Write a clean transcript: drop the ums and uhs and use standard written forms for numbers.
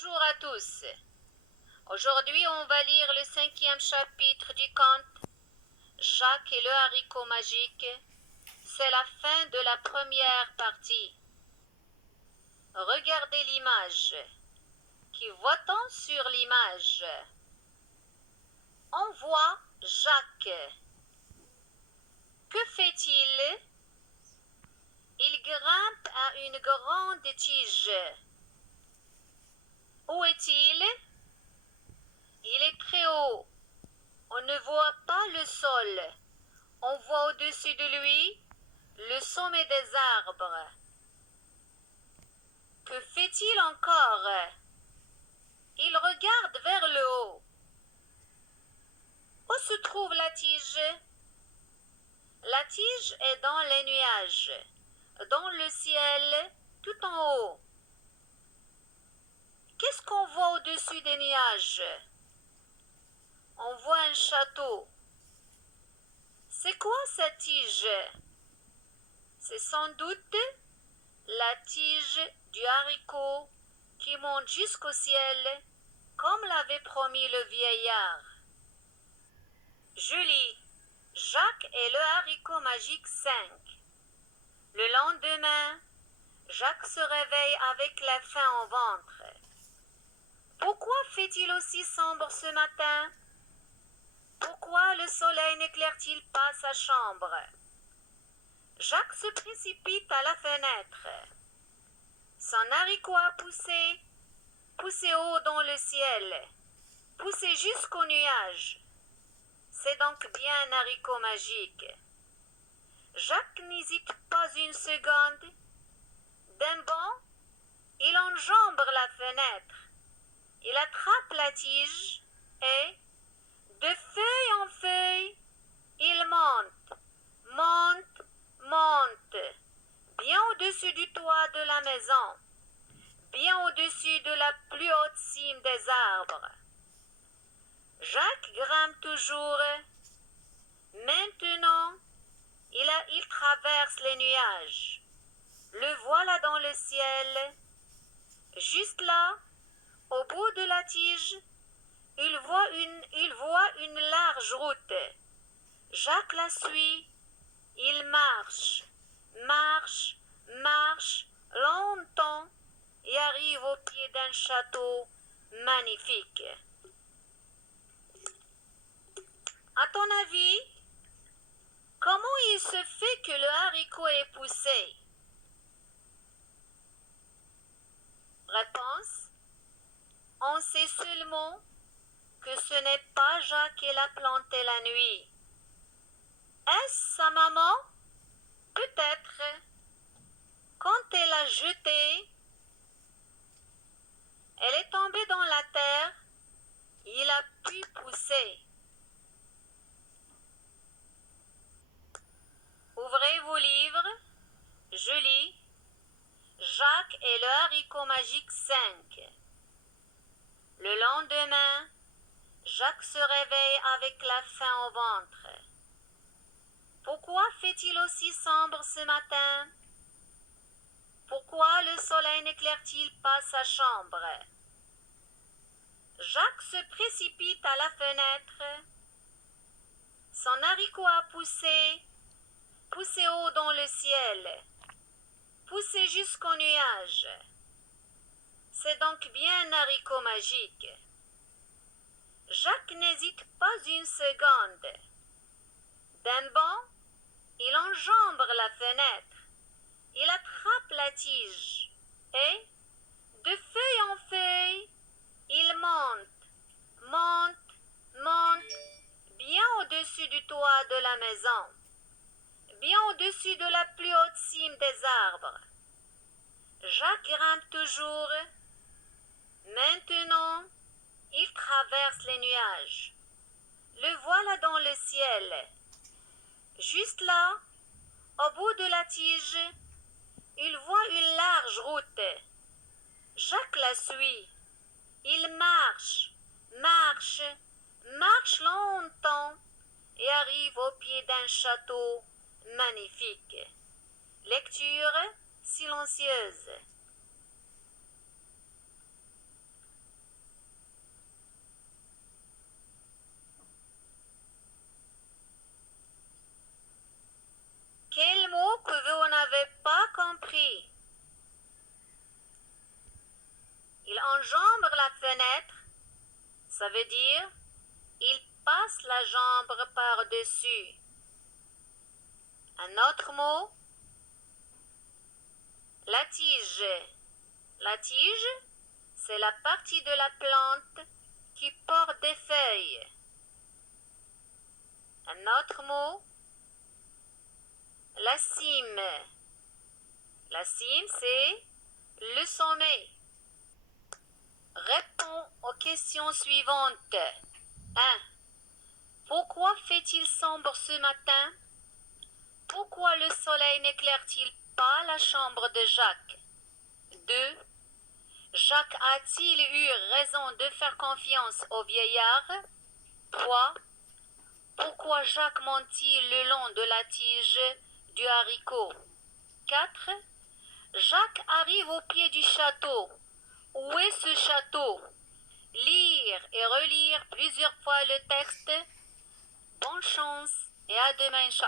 Bonjour à tous. Aujourd'hui, on va lire le 5e chapitre du conte Jacques et le haricot magique. C'est la fin de la première partie. Regardez l'image. Qui voit-on sur l'image? On voit Jacques. Que fait-il? Il grimpe à une grande tige. Où est-il? Il est très haut. On ne voit pas le sol. On voit au-dessus de lui le sommet des arbres. Que fait-il encore? Il regarde vers le haut. Où se trouve la tige? La tige est dans les nuages, dans le ciel, tout en haut. Qu'est-ce qu'on voit au-dessus des nuages? On voit un château. C'est quoi cette tige? C'est sans doute la tige du haricot qui monte jusqu'au ciel, comme l'avait promis le vieillard. Julie, Jacques et le haricot magique 5. Le lendemain, Jacques se réveille avec la faim au ventre. Pourquoi fait-il aussi sombre ce matin? Pourquoi le soleil n'éclaire-t-il pas sa chambre? Jacques se précipite à la fenêtre. Son haricot a poussé, poussé haut dans le ciel, poussé jusqu'aux nuages. C'est donc bien un haricot magique. Jacques n'hésite pas une seconde. D'un bond, il enjambe la fenêtre. Il attrape la tige et, de feuille en feuille, il monte, monte, monte, bien au-dessus du toit de la maison, bien au-dessus de la plus haute cime des arbres. Jacques grimpe toujours. Maintenant, il traverse les nuages. Le voilà dans le ciel. Juste là, au bout de la tige, il voit une large route. Jacques la suit. Il marche, marche, marche longtemps et arrive au pied d'un château magnifique. À ton avis, comment il se fait que le haricot est poussé? Réponse: on sait seulement que ce n'est pas Jacques qui l'a planté la nuit. Est-ce sa maman? Peut-être. Quand elle l'a jeté, elle est tombée dans la terre. Il a pu pousser. Ouvrez vos livres. Je lis Jacques et le haricot magique 5. Le lendemain, Jacques se réveille avec la faim au ventre. Pourquoi fait-il aussi sombre ce matin? Pourquoi le soleil n'éclaire-t-il pas sa chambre? Jacques se précipite à la fenêtre. Son haricot a poussé, poussé haut dans le ciel, poussé jusqu'aux nuages. C'est donc bien un haricot magique. Jacques n'hésite pas une seconde. D'un bond, il enjambe la fenêtre. Il attrape la tige et, de feuille en feuille, il monte, monte, monte, bien au-dessus du toit de la maison, bien au-dessus de la plus haute cime des arbres. Jacques grimpe toujours. Maintenant, il traverse les nuages. Le voilà dans le ciel. Juste là, au bout de la tige, il voit une large route. Jacques la suit. Il marche, marche, marche longtemps et arrive au pied d'un château magnifique. Lecture silencieuse. la fenêtre, ça veut dire il passe la jambe par-dessus. Un autre mot, la tige. La tige, c'est la partie de la plante qui porte des feuilles. Un autre mot, la cime. La cime, c'est le sommet. Réponds aux questions suivantes. 1. Pourquoi fait-il sombre ce matin? Pourquoi le soleil n'éclaire-t-il pas la chambre de Jacques? 2. Jacques a-t-il eu raison de faire confiance au vieillard? 3. Pourquoi Jacques monte-t-il le long de la tige du haricot? 4. Jacques arrive au pied du château. Où est ce château? Lire et relire plusieurs fois le texte. Bonne chance et à demain, Inch'Allah.